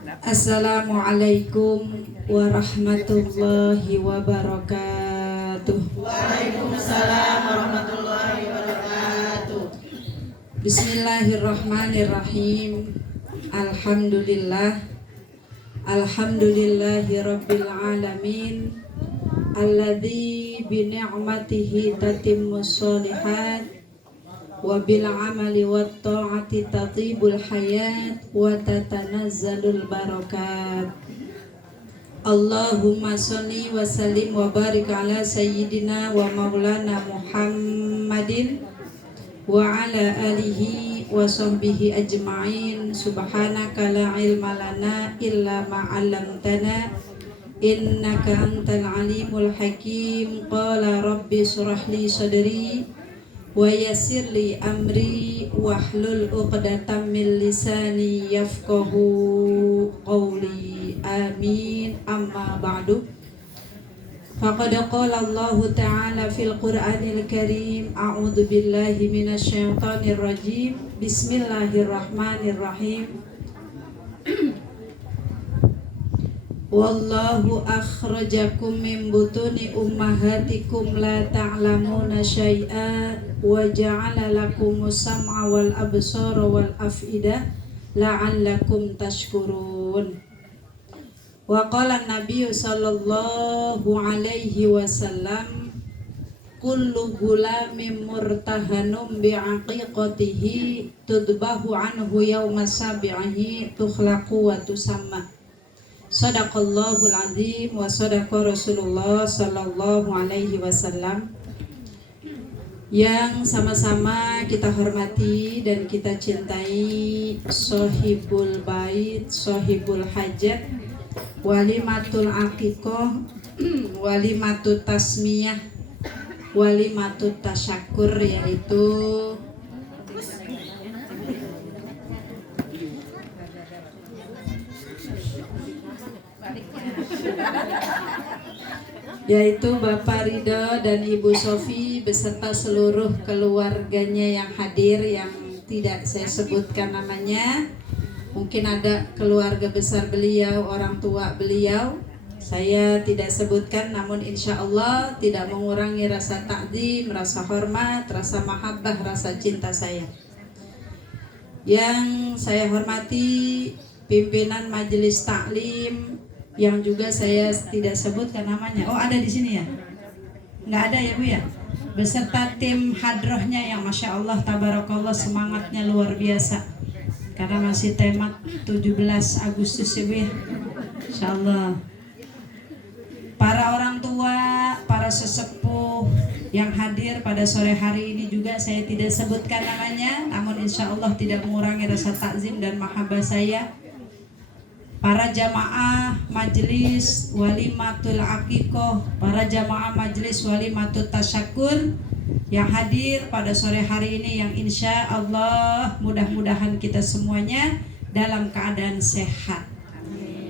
Assalamualaikum warahmatullahi wabarakatuh. Waalaikumsalam warahmatullahi wabarakatuh. Bismillahirrahmanirrahim. Alhamdulillah. Alhamdulillahi rabbil alamin. Alladzi bi ni'matihi tatimmus sholihat wa bil amali wat ta'ati tatibul hayat wa tatanazzalul barakat. Allahumma sholli wa sallim wa barik ala sayyidina wa maulana Muhammadin wa ala alihi wa sahbihi ajma'in. Subhanaka la ilma lana illa ma 'allamtana innaka antal alimul hakim. Qala rabbi shrah li sadri wa yassir li amri wahlul 'uqdatam min lisani yafqahu qawli. Amin. Amma ba'du. Faqad qala Allah ta'ala fil Qur'anil Karim. A'udzu billahi minasy syaithanir rajim. Bismillahirrahmanirrahim. Wallahu akhrajakum min butuni ummahatikum la ta'lamuna syai'a wa ja'ala lakumus sam'a wal absara wal af'idah la'allakum tashkurun. Wa qala an-nabiy sallallahu alaihi wasallam kullu gulamin murtahanum bi'aqiqatihi tudbahu anhu yawma sabi'ihi tukhlaqu wa tusamma. Sadaqallahul azim wa sadaqa Rasulullah sallallahu alaihi wasallam. Yang sama-sama kita hormati dan kita cintai Sohibul Bait, Sohibul Hajat, Walimatul Aqiqah, Walimatul Tasmiyah, Walimatul Tasyakur, yaitu Bapak Ridho dan Ibu Sofi beserta seluruh keluarganya yang hadir, yang tidak saya sebutkan namanya. Mungkin ada keluarga besar beliau, orang tua beliau, saya tidak sebutkan, namun insya Allah tidak mengurangi rasa takzim, rasa hormat, rasa mahabbah, rasa cinta saya. Yang saya hormati pimpinan Majelis Taklim, yang juga saya tidak sebutkan namanya. Oh, ada di sini ya? Nggak ada ya Bu ya? Beserta tim hadrohnya yang Masya Allah tabarakallah semangatnya luar biasa. Karena masih temat 17 Agustus ya Bu ya? Insya Allah. Para orang tua, para sesepuh yang hadir pada sore hari ini juga saya tidak sebutkan namanya, namun insya Allah tidak mengurangi rasa takzim dan mahabbah saya. Para jamaah majelis Walimatul Aqiqah, para jamaah majelis Walimatul Tasyakur yang hadir pada sore hari ini, yang insya Allah mudah-mudahan kita semuanya dalam keadaan sehat.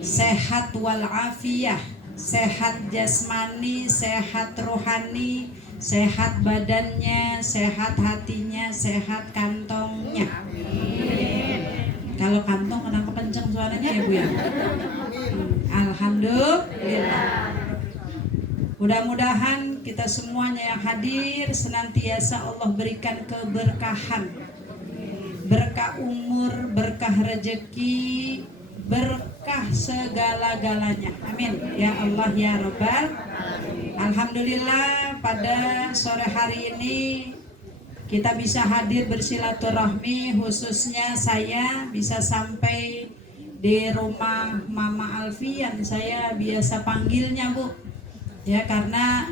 Sehat walafiah, sehat jasmani, sehat rohani, sehat badannya, sehat hatinya, sehat kantongnya. Kalau kantong kenapa kenceng suaranya ya Bu ya? Alhamdulillah. Mudah-mudahan kita semuanya yang hadir senantiasa Allah berikan keberkahan, berkah umur, berkah rezeki, berkah segala-galanya. Amin ya Allah ya Rabbal. Alhamdulillah pada sore hari ini kita bisa hadir bersilaturahmi, khususnya saya bisa sampai di rumah Mama Alfian. Saya biasa panggilnya Bu ya, karena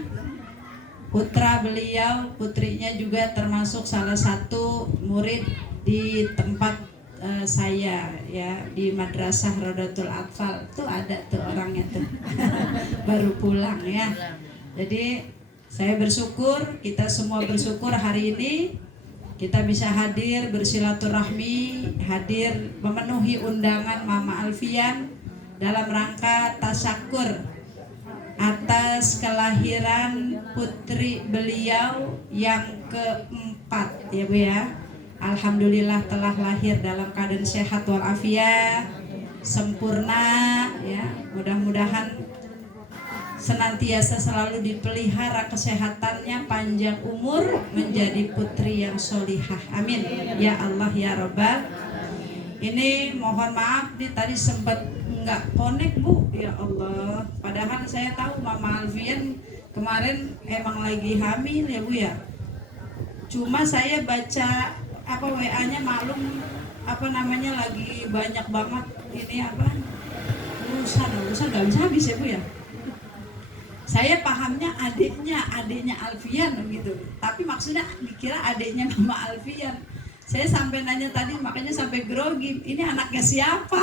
putra beliau, putrinya juga termasuk salah satu murid di tempat saya ya, di Madrasah Rodatul Atfal. Tuh ada tuh orangnya tuh baru pulang ya. Jadi saya bersyukur, kita semua bersyukur hari ini kita bisa hadir bersilaturahmi, hadir memenuhi undangan Mama Alfian dalam rangka tasyakur atas kelahiran putri beliau yang keempat ya Bu ya. Alhamdulillah telah lahir dalam keadaan sehat walafiat, sempurna ya. Mudah-mudahan senantiasa selalu dipelihara kesehatannya, panjang umur, menjadi putri yang solihah. Amin ya Allah ya Rabbal. Ini mohon maaf nih, tadi sempat nggak connect Bu, ya Allah. Padahal saya tahu Mama Alfian kemarin emang lagi hamil ya Bu ya. Cuma saya baca WA-nya maklum lagi banyak banget ini urusan nggak bisa habis ya Bu ya. Saya pahamnya adiknya Alfian gitu, tapi maksudnya dikira adiknya Mama Alfian. Saya sampai nanya tadi, makanya sampai grogi, ini anaknya siapa?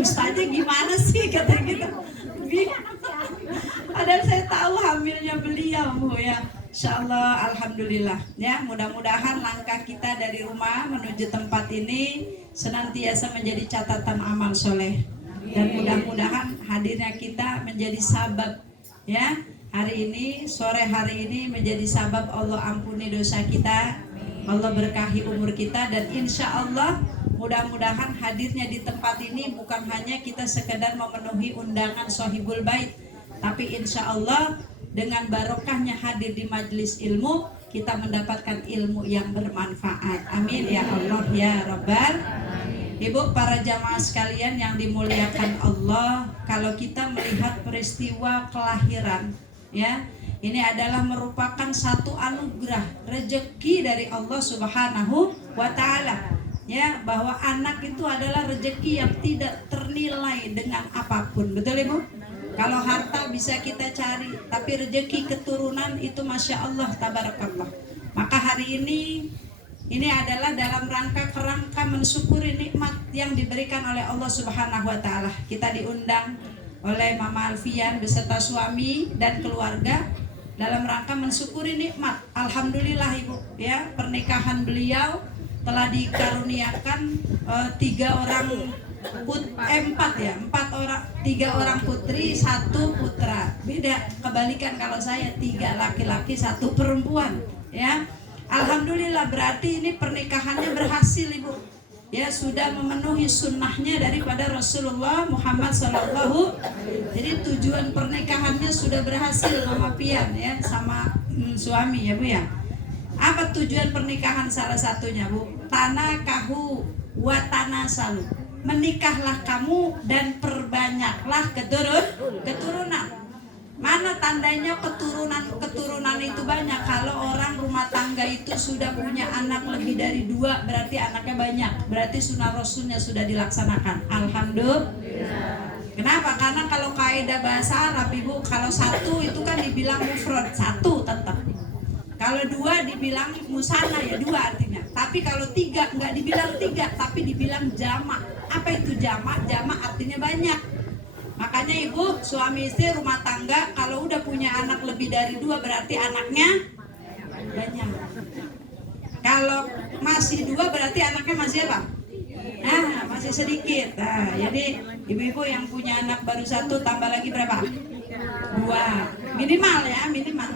Ustaznya gimana sih, kata gitu. Padahal saya tahu hamilnya beliau Bu ya. Insyaallah, alhamdulillah ya. Mudah-mudahan langkah kita dari rumah menuju tempat ini senantiasa menjadi catatan amal soleh, dan mudah-mudahan hadirnya kita menjadi sabab ya. Hari ini, sore hari ini menjadi sabab Allah ampuni dosa kita, Allah berkahi umur kita, dan insya Allah mudah-mudahan hadirnya di tempat ini bukan hanya kita sekedar memenuhi undangan Sohibul Bait, tapi insya Allah dengan barokahnya hadir di majelis ilmu, kita mendapatkan ilmu yang bermanfaat. Amin ya Allah ya Rabbal. Ibu, para jamaah sekalian yang dimuliakan Allah, kalau kita melihat peristiwa kelahiran ya, ini adalah merupakan satu anugerah, rezeki dari Allah Subhanahu wa Ta'ala ya, bahwa anak itu adalah rezeki yang tidak ternilai dengan apapun. Betul Ibu? Kalau harta bisa kita cari, tapi rezeki keturunan itu Masya Allah tabarakallah. Maka hari ini adalah dalam kerangka mensyukuri nikmat yang diberikan oleh Allah Subhanahu wa Ta'ala. Kita diundang oleh Mama Alfian beserta suami dan keluarga dalam rangka mensyukuri nikmat. Alhamdulillah Ibu ya, pernikahan beliau telah dikaruniakan 3 orang putri, 1 putra. Beda, kebalikan kalau saya 3 laki-laki 1 perempuan ya. Alhamdulillah, berarti ini pernikahannya berhasil Ibu ya, sudah memenuhi sunnahnya daripada Rasulullah Muhammad SAW. Jadi tujuan pernikahannya sudah berhasil Mama Pian ya, sama suami ya Bu ya. Apa tujuan pernikahan? Salah satunya Bu, tanakahu wa tanasalu, menikahlah kamu dan perbanyaklah keturunan. Mana tandanya keturunan itu banyak? Kalau orang rumah tangga itu sudah punya anak lebih dari 2, berarti anaknya banyak, berarti sunnah Rasulnya sudah dilaksanakan. Alhamdulillah. Kenapa? Karena kalau kaidah bahasa Arab Ibu, kalau 1 itu kan dibilang mufrad, 1 tetap. Kalau 2 dibilang musanna ya 2 artinya. Tapi kalau 3 nggak dibilang 3, tapi dibilang jamak. Apa itu jamak? Jamak artinya banyak. Makanya Ibu, suami istri rumah tangga kalau udah punya anak lebih dari 2 berarti anaknya banyak. Kalau masih 2 berarti anaknya masih apa? Nah, masih sedikit. Nah, jadi ibu-ibu yang punya anak baru 1 tambah lagi berapa? 2. Minimal ya, minimal.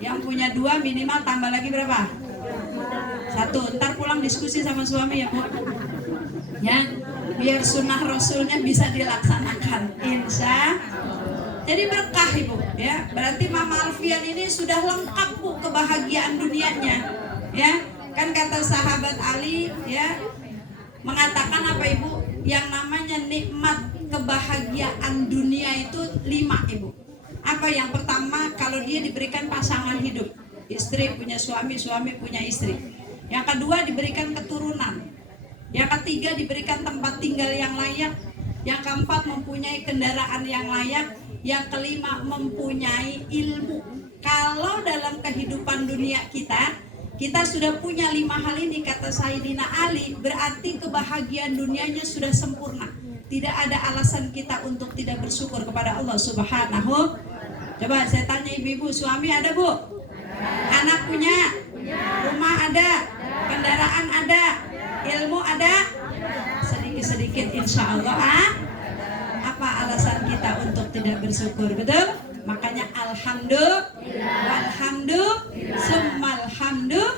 Yang punya 2 minimal tambah lagi berapa? 1. Ntar pulang diskusi sama suami ya Bu ya, biar sunnah Rasulnya bisa dilaksanakan insya. Jadi berkah Ibu ya. Berarti Mama Alfian ini sudah lengkap Bu kebahagiaan dunianya ya. Kan kata sahabat Ali ya, mengatakan apa Ibu, yang namanya nikmat kebahagiaan dunia itu 5 Ibu. Apa? Yang pertama, kalau dia diberikan pasangan hidup, istri punya suami, suami punya istri. Yang kedua, diberikan keturunan. Yang ketiga, diberikan tempat tinggal yang layak. Yang keempat, mempunyai kendaraan yang layak. Yang kelima, mempunyai ilmu. Kalau dalam kehidupan dunia kita sudah punya 5 hal ini, kata Sayyidina Ali, berarti kebahagiaan dunianya sudah sempurna. Tidak ada alasan kita untuk tidak bersyukur kepada Allah Subhanahu. Coba saya tanya ibu-ibu, suami ada Bu? Anak punya? Rumah ada? Kendaraan ada? Ilmu ada? Sedikit-sedikit insya Allah. Apa alasan kita untuk tidak bersyukur? Betul? Makanya alhamdulillah, walhamdulillah, summalhamdulillah.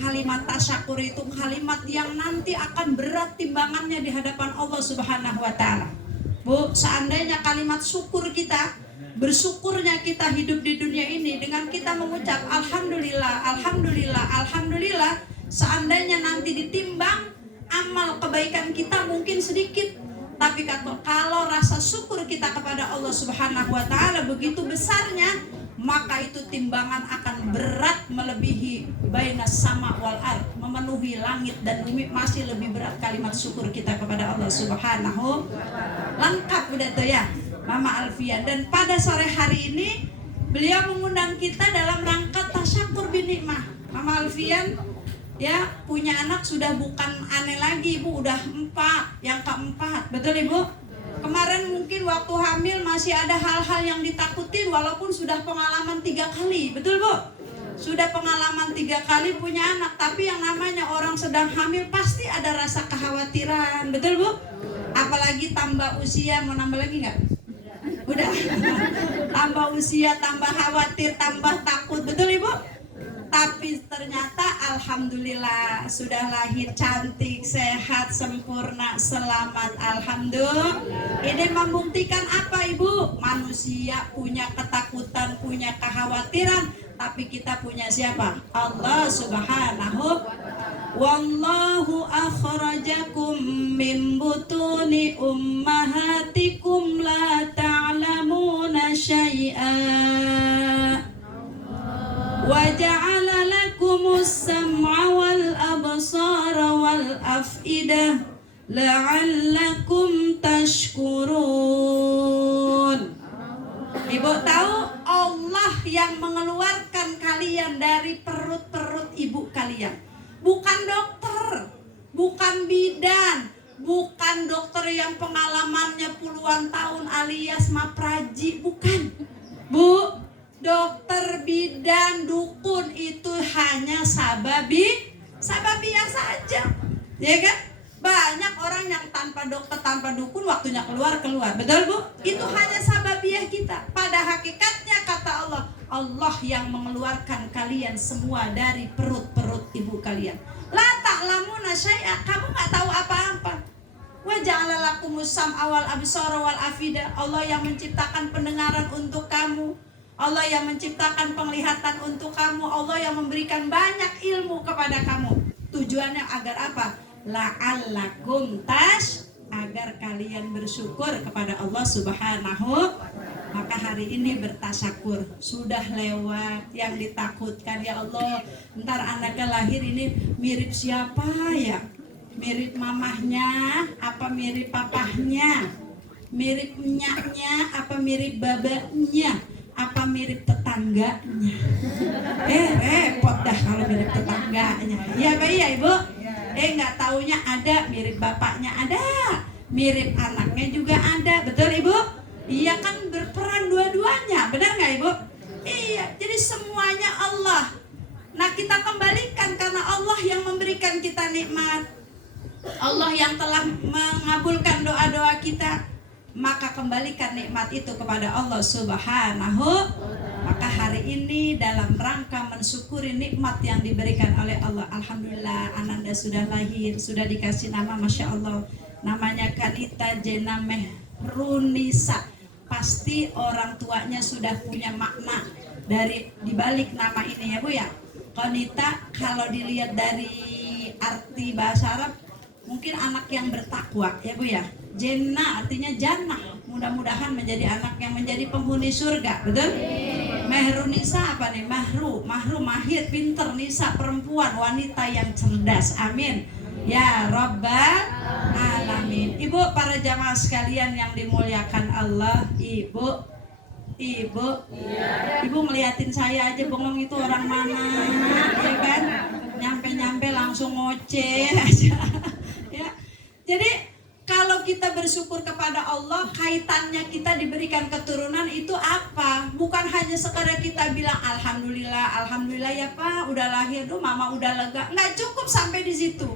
kalimat tasyakur itu kalimat yang nanti akan berat timbangannya di hadapan Allah Subhanahu wa taala. Bu, seandainya kalimat syukur kita, bersyukurnya kita hidup di dunia ini dengan kita mengucap alhamdulillah, alhamdulillah, alhamdulillah, seandainya nanti ditimbang amal kebaikan kita mungkin sedikit, tapi kalau rasa syukur kita kepada Allah Subhanahu wa taala begitu besarnya, maka itu timbangan akan berat melebihi bainas sama wal ard, memenuhi langit dan bumi. Masih lebih berat kalimat syukur kita kepada Allah Subhanahu. Lengkap udah tuh ya Mama Alfian. Dan pada sore hari ini beliau mengundang kita dalam rangka tasyakur binikmah. Mama Alfian ya punya anak sudah bukan aneh lagi, Ibu, udah 4, yang keempat, betul Ibu? Kemarin mungkin waktu hamil masih ada hal-hal yang ditakutin walaupun sudah pengalaman 3 kali, betul Bu? Sudah pengalaman 3 kali punya anak, tapi yang namanya orang sedang hamil pasti ada rasa kekhawatiran, betul Bu? Apalagi tambah usia, mau nambah lagi nggak? Udah, tambah usia, tambah khawatir, tambah takut, betul Ibu? Tapi ternyata alhamdulillah sudah lahir cantik, sehat, sempurna, selamat, alhamdulillah. Ini membuktikan apa Ibu? Manusia punya ketakutan, punya kekhawatiran, tapi kita punya siapa? Allah Subhanahu. Wallahu akhrajakum min butuni ummahatikum la ta'lamuna syai'a wa ja'ala lakumus sam'a wal absara wal af'idah la'allakum tashkurun. Ibu tahu Allah yang mengeluarkan kalian dari perut-perut ibu kalian. Bukan dokter, bukan bidan, bukan dokter yang pengalamannya puluhan tahun alias mapraji, bukan. Bu, dokter, bidan, dukun itu hanya sababiah saja, ya kan? Banyak orang yang tanpa dokter, tanpa dukun waktunya keluar, betul Bu? Itu hanya sababiah kita. Pada hakikatnya kata Allah, Allah yang mengeluarkan kalian semua dari perut-perut ibu kalian. La ta'lamuna syai'a, kamu nggak tahu apa-apa. Wa ja'ala lakumus sam'a wal absara wal afida, Allah yang menciptakan pendengaran untuk kamu, Allah yang menciptakan penglihatan untuk kamu, Allah yang memberikan banyak ilmu kepada kamu. Tujuannya agar apa? La'allakum agar kalian bersyukur kepada Allah Subhanahu. Maka hari ini bertasyakur. Sudah lewat yang ditakutkan, ya Allah, ntar anaknya lahir ini mirip siapa ya? Mirip mamahnya apa mirip papahnya? Mirip nyaknya apa mirip babanya? Apa mirip tetangganya? Repot dah kalau mirip tetangganya. Iya Pak, iya Ibu? Nggak taunya ada mirip bapaknya, ada mirip anaknya juga ada, betul Ibu? Iya kan, berperan dua-duanya, benar nggak Ibu? Iya, jadi semuanya Allah. Nah kita kembalikan karena Allah yang memberikan kita nikmat, Allah yang telah mengabulkan doa-doa kita. Maka kembalikan nikmat itu kepada Allah Subhanahu. Maka hari ini dalam rangka mensyukuri nikmat yang diberikan oleh Allah, alhamdulillah Ananda sudah lahir, sudah dikasih nama, masya Allah, namanya Kanita Jena Mehrunisa. Pasti orang tuanya sudah punya makna dari dibalik nama ini ya Bu ya. Kanita kalau dilihat dari arti bahasa Arab mungkin anak yang bertakwa ya Bu ya. Jannah artinya jannah, mudah-mudahan menjadi anak yang menjadi penghuni surga, betul? Mehrunisa apa nih? Mahru mahir, pinter, nisa perempuan, wanita yang cerdas, amin ya rabbal alamin. Ibu, para jamaah sekalian yang dimuliakan Allah, Ibu ngeliatin saya aja bengong, itu orang mana ya kan? Nyampe langsung ngoceh aja ya. Jadi kalau kita bersyukur kepada Allah, kaitannya kita diberikan keturunan itu apa? Bukan hanya sekadar kita bilang alhamdulillah ya Pak, udah lahir tuh mama udah lega. Nggak cukup sampai di situ.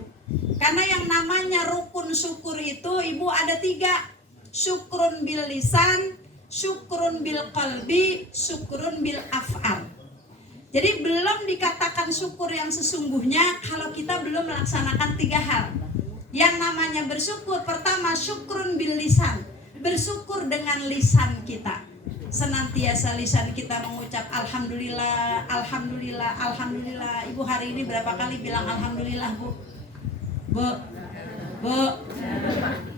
Karena yang namanya rukun syukur itu Ibu ada 3. Syukrun bil lisan, syukrun bil qalbi, syukrun bil af'al. Jadi belum dikatakan syukur yang sesungguhnya kalau kita belum melaksanakan 3 hal. Yang namanya bersyukur, pertama syukrun bil lisan, bersyukur dengan lisan kita. Senantiasa lisan kita mengucap alhamdulillah, alhamdulillah, alhamdulillah. Ibu hari ini berapa kali bilang alhamdulillah, Bu? Bu,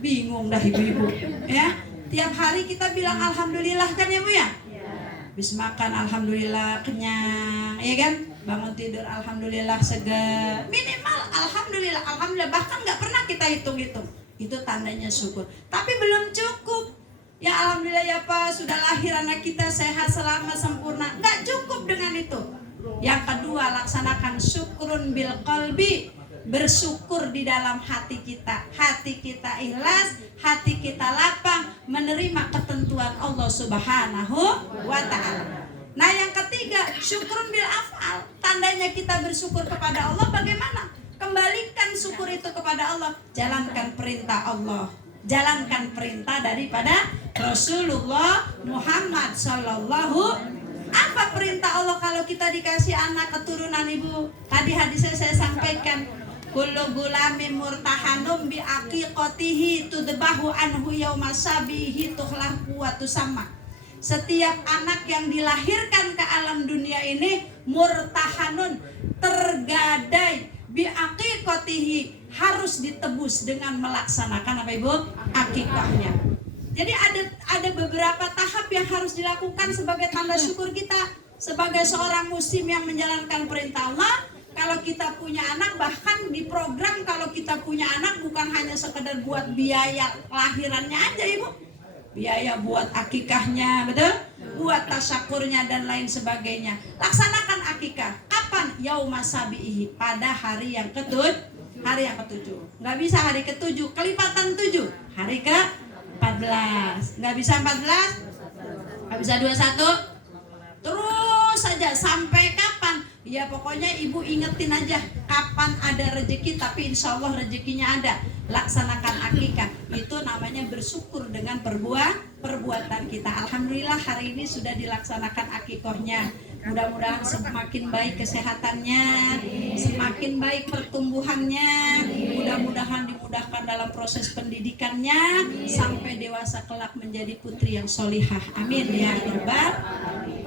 bingung dah ibu-ibu, ya. Tiap hari kita bilang alhamdulillah kan ya Bu ya? Habis makan alhamdulillah kenyang, ya kan? Bangun tidur alhamdulillah segar. Minimal alhamdulillah, alhamdulillah. Bahkan nggak pernah kita hitung-hitung. Itu tandanya syukur. Tapi belum cukup. Ya alhamdulillah ya Pak, sudah lahir anak kita sehat selamat sempurna. Nggak cukup dengan itu. Yang kedua, laksanakan syukrun bil qalbi. Bersyukur di dalam hati kita. Hati kita ikhlas, hati kita lapang menerima ketentuan Allah Subhanahu wa ta'ala. Nah yang ketiga, syukrun bil af'al. Tandanya kita bersyukur kepada Allah bagaimana? Kembalikan syukur itu kepada Allah. Jalankan perintah Allah, jalankan perintah daripada Rasulullah Muhammad Sallallahu. Apa perintah Allah kalau kita dikasih anak keturunan Ibu? Tadi hadisnya saya sampaikan, kullu gulamin murtahanum bi aqiqatihi tudbahu anhu yaumasabihi tuhlahu wa tusamma. Setiap anak yang dilahirkan ke alam dunia ini murtahanun, tergadai, bi aqiqatihi, harus ditebus dengan melaksanakan apa Ibu? Akikahnya. Jadi ada beberapa tahap yang harus dilakukan sebagai tanda syukur kita sebagai seorang muslim yang menjalankan perintah Allah. Kalau kita punya anak, bahkan di program kalau kita punya anak bukan hanya sekedar buat biaya lahirannya aja Ibu, biaya buat akikahnya, betul? Buat tasyakurnya dan lain sebagainya. Laksanakan akikah. Kapan? Yaumasabihi, pada hari yang ketujuh. Nggak bisa hari ketujuh, kelipatan 7, hari ke 14. Nggak bisa 14, nggak bisa 21. Terus saja sampai kapan? Ya pokoknya Ibu ingetin aja kapan ada rezeki, tapi insya Allah rezekinya ada. Laksanakan akikah. Itu namanya bersyukur dengan perbuatan kita. Alhamdulillah hari ini sudah dilaksanakan akikahnya. Mudah-mudahan semakin baik kesehatannya, semakin baik pertumbuhannya. Mudah-mudahan dimudahkan dalam proses pendidikannya sampai dewasa kelak menjadi putri yang solihah. Amin ya rabbal.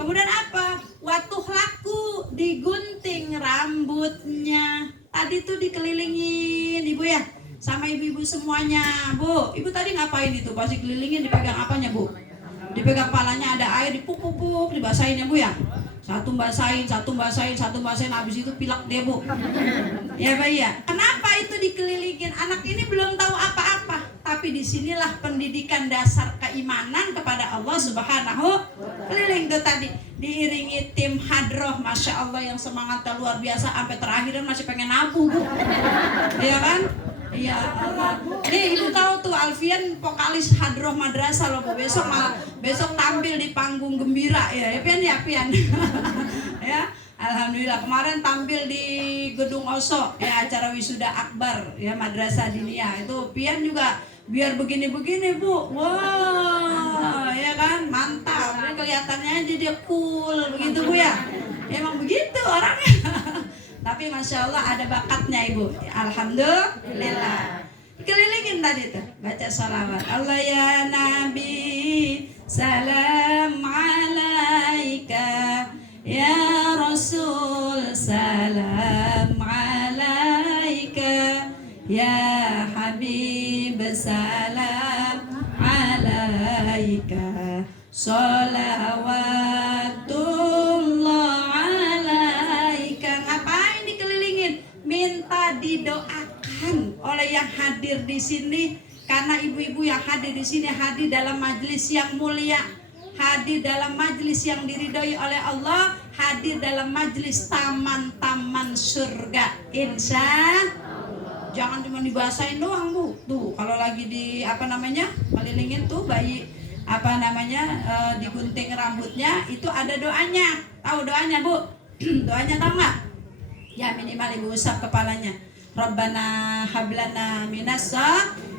Kemudian apa? Watuh laku, digunting rambutnya. Tadi tuh dikelilingin Ibu ya, sama ibu-ibu semuanya. Bu, Ibu tadi ngapain itu? Pasti kelilingin, dipegang apanya Bu? Dipegang palanya, ada air, dipuk-puk, dibasahin ya Bu ya? Satu basahin, habis itu pilak dia Bu. Ya Pak ya. Kenapa itu dikelilingin? Anak ini belum tahu apa-apa, tapi disinilah pendidikan dasar keimanan kepada Allah Subhanahu. Keliling tuh tadi diiringi tim hadroh, masya Allah yang semangatnya luar biasa, sampai terakhir masih pengen nabu Bu. Iya kan? Iya Allah. Nih Ibu tahu tuh Alfian vokalis hadroh madrasah loh Bu. Besok tampil di panggung gembira ya. Pian. Ya. Alhamdulillah kemarin tampil di Gedung Oso ya, acara wisuda akbar ya madrasah dinia. Itu Pian juga biar begini-begini Bu. Wah, ya kan? Mantap. Ini kelihatannya aja dia cool begitu Bu ya. Emang begitu orangnya. Tapi Masya Allah ada bakatnya Ibu. Alhamdulillah. Kelilingin tadi tuh, baca sholawat. Allah ya Nabi, salam alaika. Ya Rasul, salam alaika. Ya Habib, salam alaika. Sholawatullah alaika. Ngapain dikelilingin? Minta didoakan oleh yang hadir di sini, karena ibu-ibu yang hadir di sini hadir dalam majelis yang mulia, hadir dalam majelis yang diridhoi oleh Allah, hadir dalam majelis taman-taman surga. Insya Allah. Jangan cuma dibasahin doang Bu. Tuh kalau lagi di kelilingin tuh bayi digunting rambutnya, itu ada doanya. Tahu doanya Bu? Doanya tahu nggak? Ya minimal Ibu usap kepalanya. Rabbana hablana minas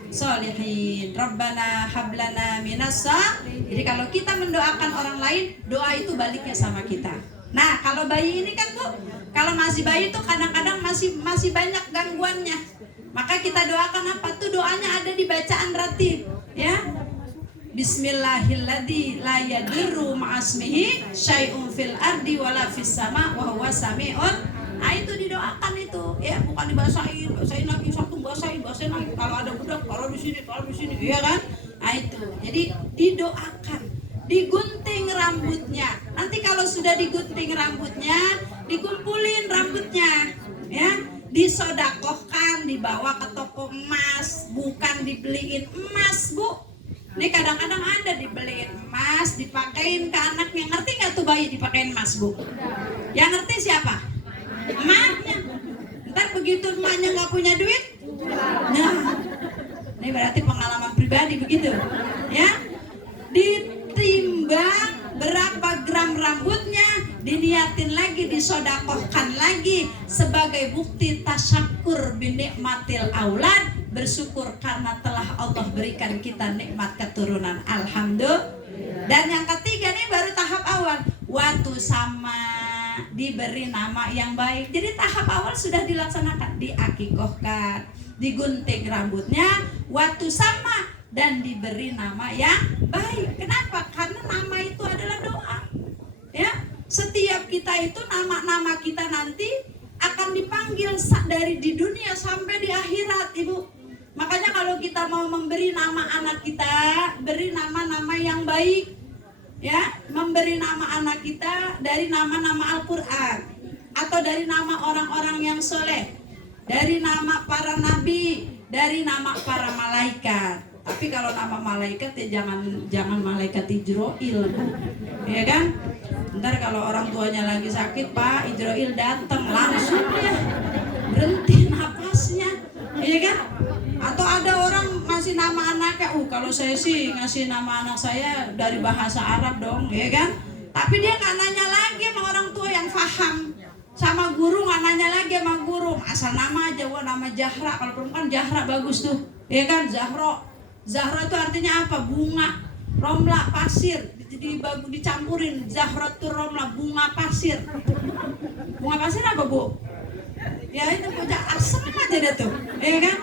solihin. Rabbana hablana minas. Jadi kalau kita mendoakan orang lain, doa itu baliknya sama kita. Nah, kalau bayi ini kan Bu, kalau masih bayi tuh kadang-kadang masih banyak gangguannya. Maka kita doakan apa tuh, doanya ada di bacaan ratib, ya. Bismillahilladzi la yadurru ma'asmihi syai'un fil ardi wala fis sama wa huwa sami'un. Nah, itu didoakan itu, ya, bukan basahin lagi satu, basahin lagi. Kalau ada budak, kalau di sini, iya kan? Nah, itu. Jadi didoakan, digunting rambutnya. Nanti kalau sudah digunting rambutnya, dikumpulin rambutnya, ya, disodakohkan, dibawa ke toko emas, bukan dibeliin emas, Bu. Ini kadang-kadang ada dibeliin emas, dipakein ke anaknya. Ngerti nggak tuh bayi dipakein emas, Bu? Yang ngerti siapa? Emaknya. Ntar begitu emaknya nggak punya duit, nah, ini berarti pengalaman pribadi begitu, ya. Ditimbang berapa gram rambutnya, diniatin lagi, disodakohkan lagi sebagai bukti tasyakur binikmatil aulad, bersyukur karena telah Allah berikan kita nikmat keturunan. Alhamdulillah. Dan yang ketiga nih baru tahap awal, waktu sama diberi nama yang baik. Jadi tahap awal sudah dilaksanakan, diakikohkan, digunting rambutnya, waktu sama, dan diberi nama yang baik. Kenapa? Karena nama itu adalah doa, ya. Setiap kita itu nama-nama kita nanti akan dipanggil dari di dunia sampai di akhirat, Ibu. Makanya kalau kita mau memberi nama anak kita, beri nama-nama yang baik, ya. Memberi nama anak kita dari nama-nama Al-Quran, atau dari nama orang-orang yang soleh, dari nama para nabi, dari nama para malaikat. Tapi kalau nama malaikat ya jangan malaikat Ijroil, ya kan? Ntar kalau orang tuanya lagi sakit, Pak, Ijroil datang langsung ya berhenti napasnya, ya kan? Atau ada orang ngasih nama anaknya, kalau saya sih ngasih nama anak saya dari bahasa Arab dong, ya kan? Tapi dia nggak nanya lagi sama orang tua yang paham, sama guru nggak nanya lagi sama guru, asal nama aja, wah nama Zahra, kalau perempuan Zahra bagus tuh, ya kan? Zahra itu artinya apa? Bunga, romla, pasir, dicampurin, Zahratul romla, bunga pasir. Bunga pasir apa, Bu? Ya itu bocah asem aja deh tuh, ya kan?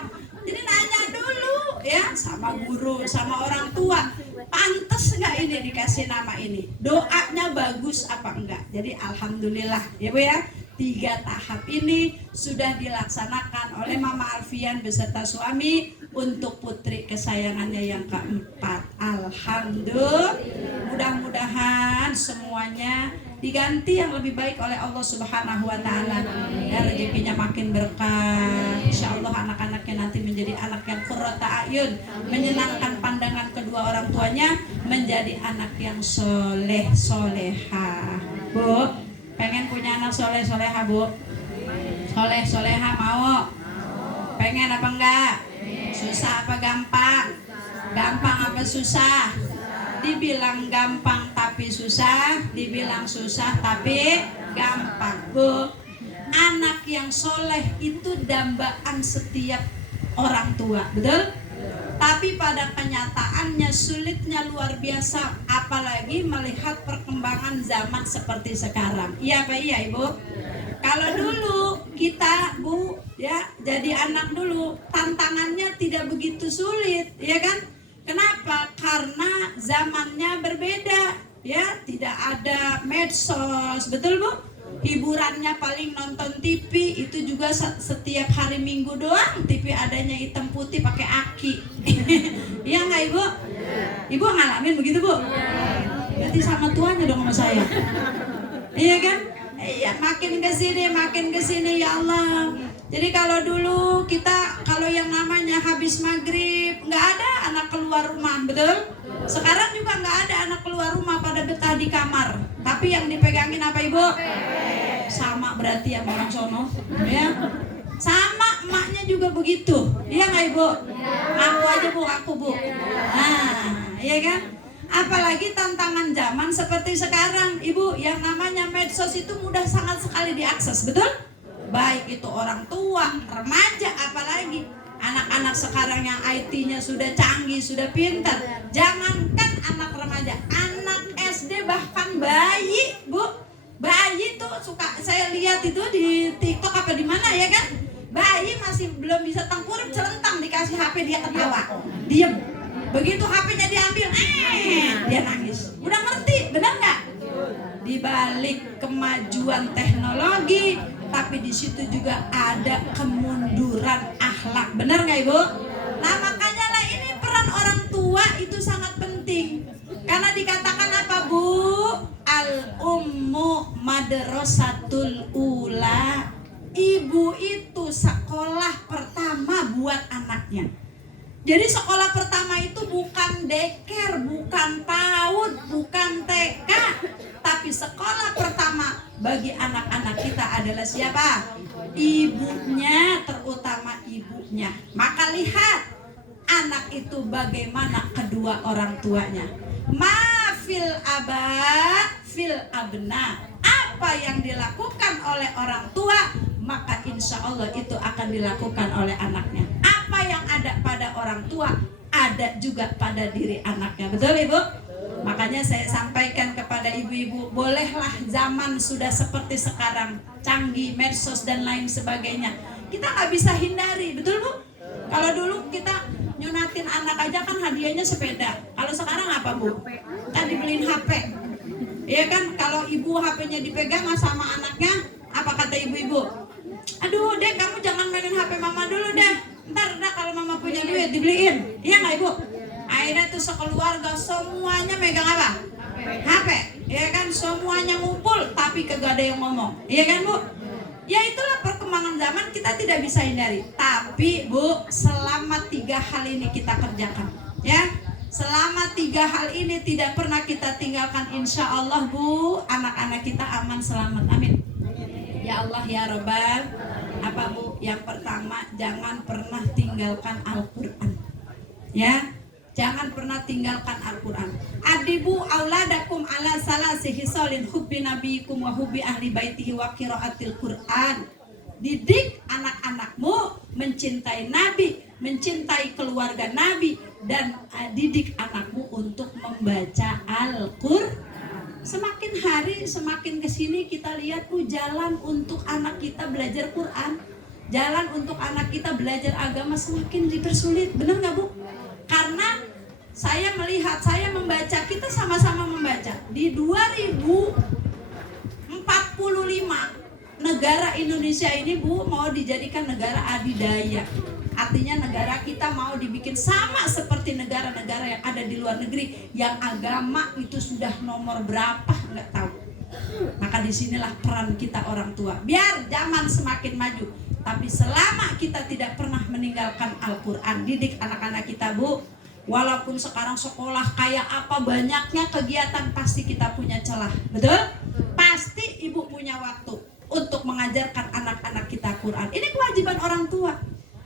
Jadi nanya dulu, ya, sama guru, sama orang tua, pantas nggak ini dikasih nama ini? Doanya bagus apa enggak? Jadi alhamdulillah, ya Bu ya. 3 tahap ini sudah dilaksanakan oleh Mama Alfian beserta suami untuk putri kesayangannya yang keempat. Alhamdulillah. Mudah-mudahan semuanya diganti yang lebih baik oleh Allah Subhanahu wa taala. Ya, rezekinya makin berkah. Insyaallah anak-anaknya nanti menjadi anak yang qurrata ayun, menyenangkan pandangan kedua orang tuanya, menjadi anak yang soleh soleha. Bu, pengen punya anak soleh soleha, Bu? Soleh soleha mau? Pengen apa enggak? Susah apa gampang? Gampang apa susah? Dibilang gampang tapi susah, dibilang susah tapi gampang. Bu, anak yang soleh itu dambaan setiap orang tua, betul? Tapi pada kenyataannya sulitnya luar biasa, apalagi melihat perkembangan zaman seperti sekarang. Iya Pak, iya Ibu? Kalau dulu kita, Bu, ya, jadi anak dulu, tantangannya tidak begitu sulit, ya kan? Kenapa? Karena zamannya berbeda, ya, tidak ada medsos, betul Bu? Hiburannya paling nonton TV, itu juga setiap hari Minggu doang TV adanya hitam putih pakai aki. Iya nggak Ibu? Ibu ngalamin begitu Bu? Berarti sama tuanya dong sama saya. Iya kan? Iya, makin kesini ya Allah. Jadi kalau dulu kita, kalau yang namanya habis maghrib nggak ada anak keluar rumah, betul? Sekarang juga nggak ada anak keluar rumah, pada betah di kamar. Tapi yang dipegangin apa Ibu? Sama berarti ya orang sono, ya. Sama emaknya juga begitu, iya nggak Ibu? Aku aja Bu, aku Bu. Nah, iya kan? Apalagi tantangan zaman seperti sekarang, Ibu, yang namanya medsos itu mudah sangat sekali diakses, betul? Baik itu orang tua, remaja, apalagi anak-anak sekarang yang IT-nya sudah canggih, sudah pintar. Jangankan anak remaja, anak SD bahkan bayi, Bu, Bayi tuh suka saya lihat itu di TikTok apa di mana ya kan? Bayi masih belum bisa tengkurap celentang dikasih HP dia ketawa. Diem. Begitu HP-nya diambil, dia nangis. Udah ngerti, benar nggak? Di balik kemajuan teknologi, tapi di situ juga ada kemunduran akhlak. Benar nggak Ibu? Nah makanya lah ini peran orang tua itu sangat penting. Karena dikatakan apa Bu? Al-ummu madrasatul ula. Ibu itu sekolah pertama buat anaknya. Jadi sekolah pertama itu bukan deker, bukan PAUD, bukan TK, tapi sekolah pertama bagi anak-anak kita adalah siapa? Ibunya, terutama ibunya. Maka lihat anak itu bagaimana kedua orang tuanya. Ma fil aba fil abna. Apa yang dilakukan oleh orang tua, maka insya Allah itu akan dilakukan oleh anaknya. Apa yang ada pada orang tua, ada juga pada diri anaknya. Betul Ibu? Makanya saya sampaikan kepada ibu-ibu, bolehlah zaman sudah seperti sekarang, canggih, medsos dan lain sebagainya. Kita nggak bisa hindari, betul Bu? Kalau dulu kita nyunatin anak aja kan hadiahnya sepeda. Kalau sekarang apa Bu? Kan dibeliin HP. Iya kan, kalau ibu HP-nya dipegang sama anaknya, apa kata ibu-ibu? Aduh deh, kamu jangan mainin HP mama dulu deh. Ntar kalau mama punya duit dibeliin. Iya nggak Ibu? Akhirnya tuh sekeluarga semuanya megang apa? HP. Iya kan, semuanya ngumpul tapi kagak ada yang ngomong. Iya kan Bu? Ya itulah perkembangan zaman, kita tidak bisa hindari. Tapi Bu, selama 3 hal ini kita kerjakan, ya. Selama 3 hal ini tidak pernah kita tinggalkan, insya Allah Bu, anak-anak kita aman selamat. Amin. Ya Allah ya Rabbal. Apa Bu? Yang pertama, jangan pernah tinggalkan Al-Quran. Ya, jangan pernah tinggalkan Al-Quran. Adibu auladakum ala salasi hisolin hubbi nabiyikum wa hubbi ahli baitihi wa qiraatil Quran. Didik anak-anakmu mencintai Nabi, mencintai keluarga Nabi, dan didik anakmu untuk membaca Al-Quran. Semakin hari semakin kesini kita lihat jalan untuk anak kita belajar Quran, jalan untuk anak kita belajar agama semakin dipersulit. Benar nggak Bu? Karena saya melihat, saya membaca, kita sama-sama membaca. Di 2045 negara Indonesia ini Bu mau dijadikan negara adidaya. Artinya negara kita mau dibikin sama seperti negara-negara yang ada di luar negeri, yang agama itu sudah nomor berapa nggak tahu. Maka disinilah peran kita orang tua. Biar zaman semakin maju, tapi selama kita tidak pernah meninggalkan Al-Quran, didik anak-anak kita Bu. Walaupun sekarang sekolah kayak apa banyaknya kegiatan, pasti kita punya celah. Betul? Pasti ibu punya waktu untuk mengajarkan anak-anak kita Quran. Ini kewajiban orang tua.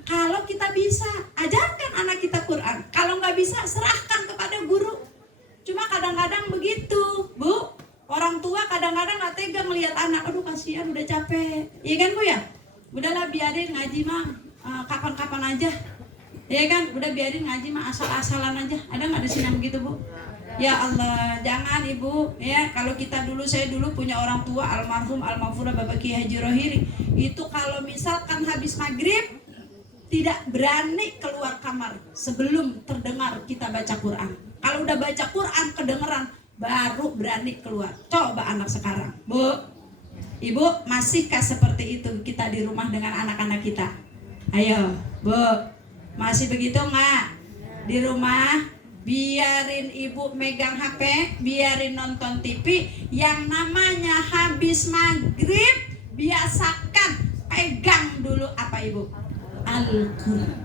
Kalau kita bisa, ajarkan anak kita Quran. Kalau nggak bisa, serahkan kepada guru. Cuma kadang-kadang begitu, Bu. Orang tua kadang-kadang nggak tega melihat anak. Aduh kasihan, udah capek. Iya kan Bu ya? Udahlah biarin ngaji mah kapan-kapan aja. Iya kan? Udah biarin ngaji mah asal-asalan aja. Ada nggak di sini yang begitu Bu? Ya Allah, jangan Ibu. Ya, kalau kita dulu, saya dulu punya orang tua almarhum almarhumah Bapak Kiai Haji Rohiri. Itu kalau misalkan habis maghrib tidak berani keluar kamar sebelum terdengar kita baca Quran. Kalau udah baca Quran kedengeran, baru berani keluar. Coba anak sekarang, Bu. Ibu, masihkah seperti itu kita di rumah dengan anak-anak kita? Ayo, Bu. Masih begitu nggak? Di rumah, biarin ibu megang HP, biarin nonton TV. Yang namanya habis maghrib, biasakan pegang dulu apa Ibu? Al-Quran.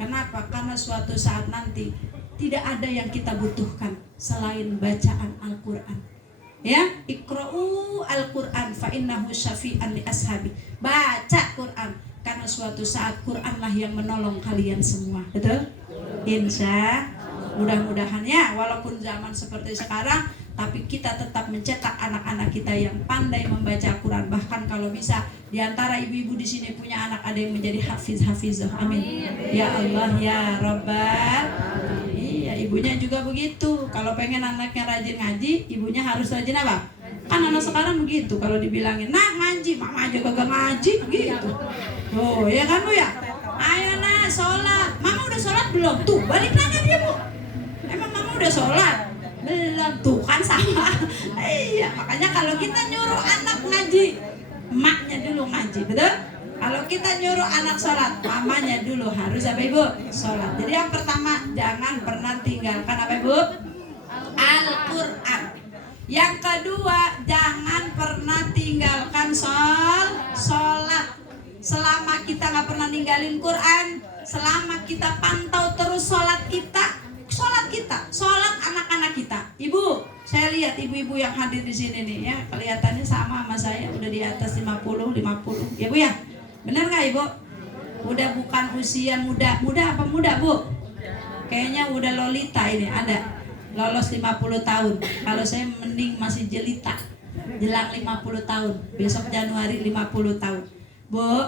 Kenapa? Karena suatu saat nanti tidak ada yang kita butuhkan selain bacaan Al-Quran. Ya, iqra'u Al-Quran fa innahu syafi'an li ashabi. Baca Quran, karena suatu saat Quranlah yang menolong kalian semua. Betul? Insya mudah-mudahan ya, walaupun zaman seperti sekarang, tapi kita tetap mencetak anak-anak kita yang pandai membaca Quran. Bahkan kalau bisa, di antara ibu-ibu di sini punya anak, ada yang menjadi hafizah. Amin. Ya Allah ya Rabbal. Iya, ibunya juga begitu. Kalau pengen anaknya rajin ngaji, ibunya harus rajin apa? Kan anak sekarang begitu, kalau dibilangin, nak ngaji, mama aja kagak ngaji gitu. Oh ya kan Bu ya? Ayo nak sholat, mama udah sholat belum? Tuh balik nanya dia Bu. Emang mama udah sholat? Belum, tuh kan sama. Iya, makanya kalau kita nyuruh anak ngaji, emaknya dulu ngaji, betul? Kalau kita nyuruh anak sholat, mamanya dulu harus apa Ibu? Sholat. Jadi yang pertama, jangan pernah tinggalkan apa Ibu? Al-Quran. Yang kedua, jangan pernah tinggalkan sholat. Selama kita nggak pernah ninggalin Quran, selama kita pantau terus sholat anak-anak kita. Ibu, saya lihat ibu-ibu yang hadir di sini nih ya, kelihatannya sama saya, udah di atas 50, ya Bu ya. Benar nggak Ibu? Udah bukan usia muda apa muda Bu? Kayaknya udah lolita ini, ada lolos 50 tahun. Kalau saya mending masih jelita, jelang 50 tahun. Besok Januari 50 tahun. Bu,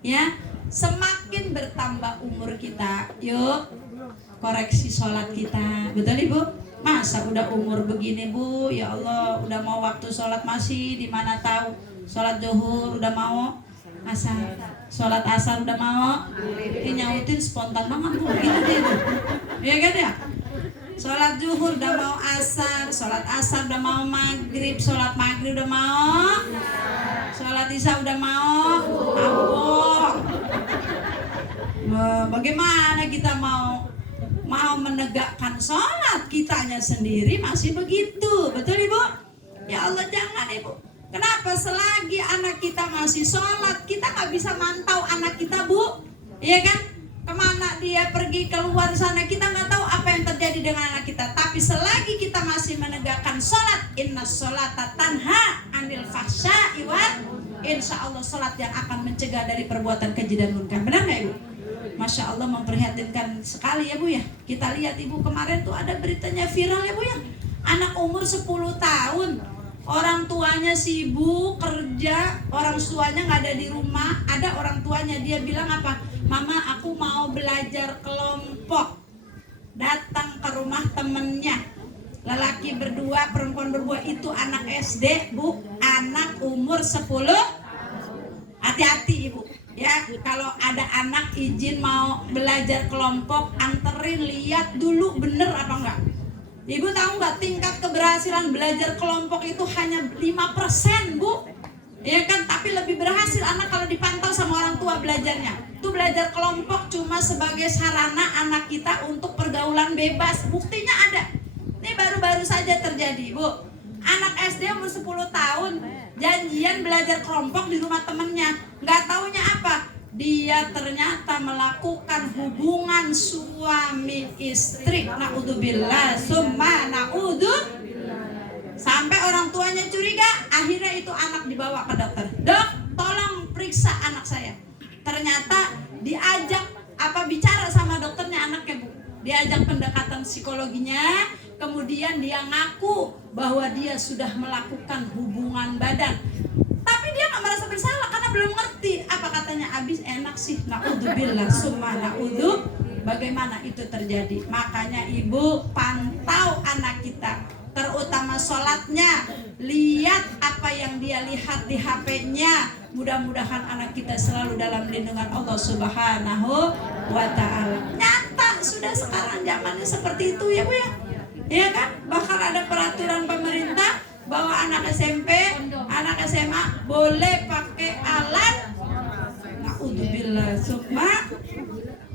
ya, semakin bertambah umur kita, yuk koreksi sholat kita. Betul Ibu? Masa udah umur begini Bu, ya Allah, udah mau waktu sholat masih di mana tahu. Sholat zuhur udah mau, asar, sholat asar udah mau. Nyautin spontan banget Bu, gitu deh Bu. Iya kan ya? Sholat zuhur udah mau asar, sholat asar udah mau maghrib, sholat maghrib udah mau, sholat isya udah mau. Ampun. Bagaimana kita mau menegakkan sholat, kitanya sendiri masih begitu, betul Ibu? Ya Allah, jangan Ibu. Kenapa? Selagi anak kita masih sholat, kita nggak bisa mantau anak kita Bu, iya kan? Kemana dia pergi keluar sana, kita nggak tahu apa yang terjadi dengan anak kita. Tapi selagi kita masih menegakkan sholat, inna sholata tanha anil fahsya'i wal, insya Allah sholat yang akan mencegah dari perbuatan keji dan munkar. Benar nggak Ibu? Masya Allah, memprihatinkan sekali ya Bu ya. Kita lihat Ibu, kemarin tuh ada beritanya viral ya Bu ya. Anak umur 10 tahun, orang tuanya sibuk kerja, orang tuanya nggak ada di rumah. Ada orang tuanya, dia bilang apa? Mama, aku mau belajar kelompok. Datang ke rumah temennya, lelaki berdua, perempuan berdua. Itu anak SD Bu, anak umur 10. Hati-hati Ibu ya, kalau ada anak izin mau belajar kelompok, anterin, lihat dulu bener apa enggak. Ibu tahu nggak, tingkat keberhasilan belajar kelompok itu hanya 5% Bu, ya kan? Tapi lebih berhasil anak kalau dipantau sama orang tua belajarnya. Itu belajar kelompok cuma sebagai sarana anak kita untuk pergaulan bebas. Buktinya ada. Ini baru-baru saja terjadi Bu. Anak SD umur 10 tahun janjian belajar kelompok di rumah temennya. Nggak taunya apa? Dia ternyata melakukan hubungan suami istri. Na'udzubillah, summa na'udzubillah. Sampai orang tuanya curiga, akhirnya itu anak dibawa ke dokter. Dok, tolong periksa anak saya. Ternyata diajak bicara sama dokternya anaknya Bu. Diajak pendekatan psikologinya, kemudian dia ngaku bahwa dia sudah melakukan hubungan badan. Tapi dia nggak merasa bersalah karena belum ngerti. Apa katanya, abis enak sih, na'udzubillah, summa na'udzu. Bagaimana itu terjadi? Makanya ibu pantau anak kita, terutama sholatnya. Lihat apa yang dia lihat di HP-nya. Mudah-mudahan anak kita selalu dalam lindungan Allah Subhanahu wa ta'ala. Nyata sudah sekarang zamannya seperti itu ya Bu ya. Iya kan? Bahkan ada peraturan pemerintah bahwa anak SMP, anak SMA boleh pakai alat. Na'udzubillah, summa.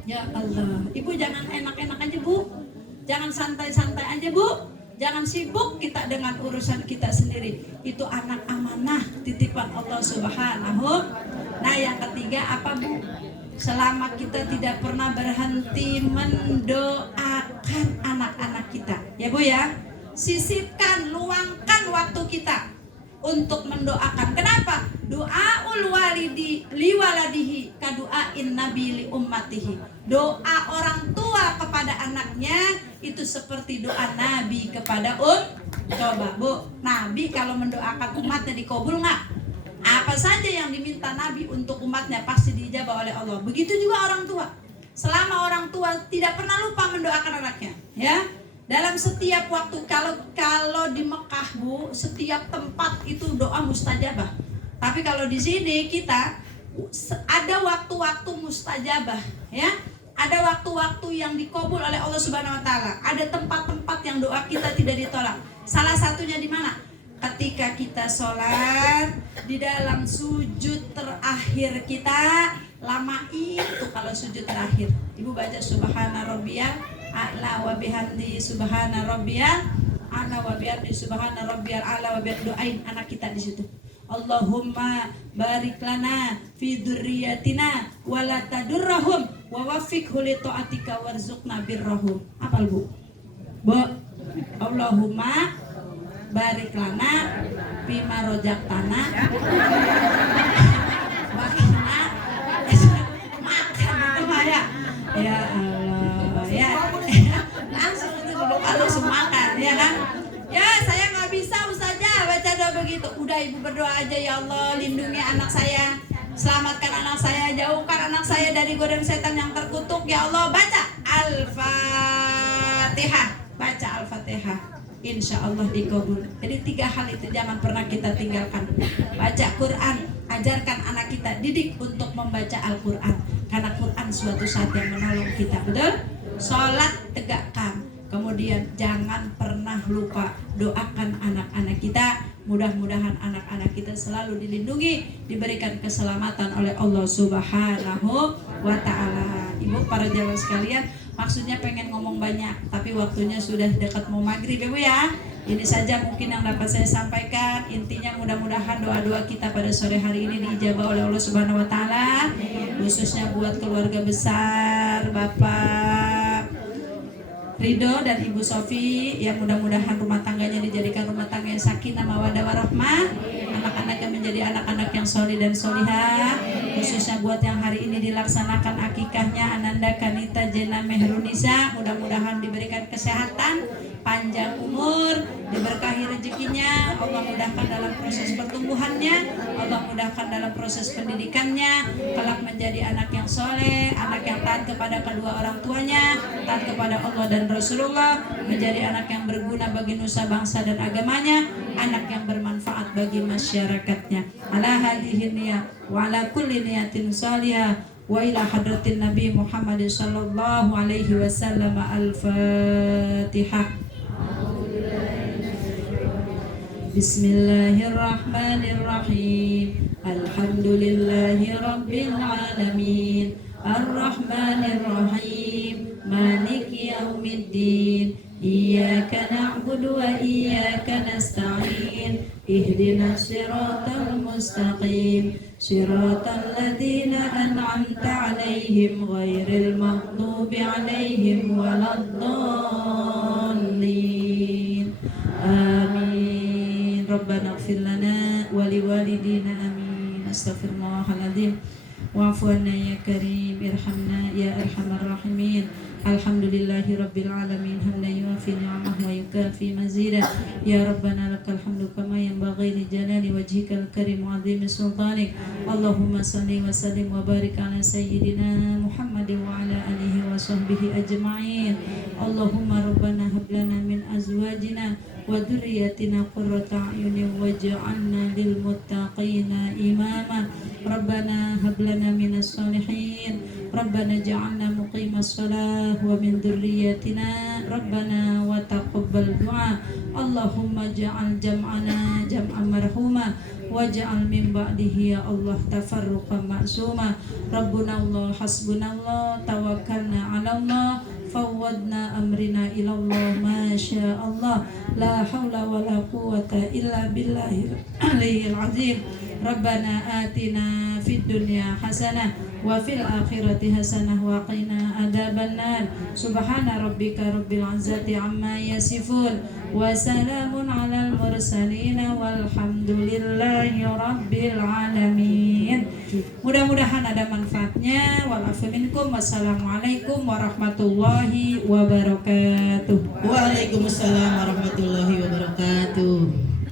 Ya Allah, ibu jangan enak-enak aja Bu, jangan santai-santai aja Bu, jangan sibuk kita dengan urusan kita sendiri. Itu anak amanah titipan Allah Subhanahu. Nah yang ketiga apa Bu? Selama kita tidak pernah berhenti mendoakan anak-anak kita, ya Bu ya, sisipkan, luangkan waktu kita untuk mendoakan. Kenapa? Doaul walidi liwaladihi kadu'ain nabi li ummatihi. Doa orang tua kepada anaknya itu seperti doa Nabi kepada Coba Bu, Nabi kalau mendoakan umatnya dikabul nggak? Apa saja yang diminta Nabi untuk umatnya pasti dijabah oleh Allah. Begitu juga orang tua. Selama orang tua tidak pernah lupa mendoakan anaknya, ya. Dalam dalam setiap waktu, kalau di Mekah Bu, setiap tempat itu doa mustajabah. Tapi kalau di sini kita ada waktu-waktu mustajabah, ya. Ada waktu-waktu yang dikabul oleh Allah Subhanahu wa taala. Ada tempat-tempat yang doa kita tidak ditolak. Salah satunya di mana? Ketika kita sholat, di dalam sujud terakhir kita, lama itu kalau sujud terakhir. Ibu baca subhana rabbiyal a'la wa bihamdi subhana rabbiyal a'la wa bihamdi subhana rabbiyal a'la wa bihamdi, doain anak kita di situ. Allahumma barik lana fi dzurriyyatina wa la tadurrahum wa waffiqhu li ta'atika warzuqna birrahum. Apal Bu? Bu, Allahumma barik lana fi ma razaqtana wa qina makan itu mah ya. Ya Allah, ya. Langsung itu dulu langsung makan, ya kan? Ya, saya nggak bisa Ustazah baca doa begitu. Udah Ibu berdoa aja, ya Allah lindungi anak saya, selamatkan anak saya, jauhkan anak saya dari godaan setan yang terkutuk, ya Allah. Baca Al-Fatihah, baca Al-Fatihah, insya Allah dikabul. Jadi 3 hal itu jangan pernah kita tinggalkan. Baca Quran, ajarkan anak kita, didik untuk membaca Al-Quran, karena Quran suatu saat yang menolong kita, betul? Sholat tegakkan. Kemudian jangan pernah lupa doakan anak-anak kita. Mudah-mudahan anak-anak kita selalu dilindungi, diberikan keselamatan oleh Allah Subhanahu wa ta'ala. Ibu, para jamaah sekalian, maksudnya pengen ngomong banyak, tapi waktunya sudah dekat mau maghrib Ibu ya. Ini saja mungkin yang dapat saya sampaikan. Intinya mudah-mudahan doa-doa kita pada sore hari ini diijabah oleh Allah Subhanahu wa ta'ala, khususnya buat keluarga besar Bapak Ridho dan Ibu Sofi, yang mudah-mudahan rumah tangganya dijadikan rumah tangga yang sakinah mawaddah warahmah, anak-anak yang menjadi anak-anak yang solih dan solihah, khususnya buat yang hari ini dilaksanakan akikahnya Ananda Kanita Jena Mehrunisa, mudah-mudahan diberikan kesehatan, panjang umur, diberkahi rezekinya, Allah mudahkan dalam proses pertumbuhannya, Allah mudahkan dalam proses pendidikannya, kelak menjadi anak yang soleh, anak yang taat kepada kedua orang tuanya, taat kepada Allah dan Rasulullah, menjadi anak yang berguna bagi nusa bangsa dan agamanya, anak yang bermanfaat bagi masyarakatnya. Ala hadhihi niyah wa ala kulli niyatin salihah wa ila hadratin Nabi Muhammad sallallahu alaihi wasallam. Al-Fatihah. Bismillahirrahmanirrahim. Alhamdulillahi rabbil alamin. Ar-Rahmanirrahim. Maliki yaumiddin. Iyyaka na'budu wa iyyaka nasta'in. Ihdinas siratal mustaqim. Siratal ladzina an'amta 'alaihim ghairil maghdubi 'alaihim waladdallin. Amin. Rabbana ighfir lana wa liwalidina amin. Astaghfirullahaladzim. Wa'fu anna ya karim, irhamna ya arhamar rahimin. Alhamdulillahi rabbil alamin, hamdan yuafi ni'amah wa yukafi mazidah. Ya Rabbana lakal hamdu kama yanbaghi li jalali wajhikal karim wa 'azimi sultanik. Allahumma salli wa sallim wa barik ala sayyidina Muhammad wa ala alihi wa sahbihi ajma'in. Allahumma rabbana hab lana min azwajina wa dhurriyyatina qurrata a'yunin waj'alna lil muttaqina imama. Rabbana hab lana minas solihin. Rabbana ja'alna muqimas shalah wa min dhurriyyatina. Rabbana wa taqabbal du'a. Allahumma ja'al jam'ana jam'an marhuma waj'al min ba'dihi ya Allah tafarruqan ma'suma. Rabbuna Allah hasbunallah tawakkalna 'ala Allah fawwadna amrina ila Allah ma syaa Allah la haula wala quwwata illa billahil aliyyil azim. Rabbana atina fid dunya hasanah wa fil akhirati hasanah wa qina adzabannar. Subhana rabbika rabbil izzati amma yasifun wa salamun alal mursalin walhamdulillahi rabbil alamin. Mudah-mudahan ada manfaatnya. Walafu minkum. Wassalamualaikum warahmatullahi wabarakatuh. Waalaikumsalam warahmatullahi wabarakatuh.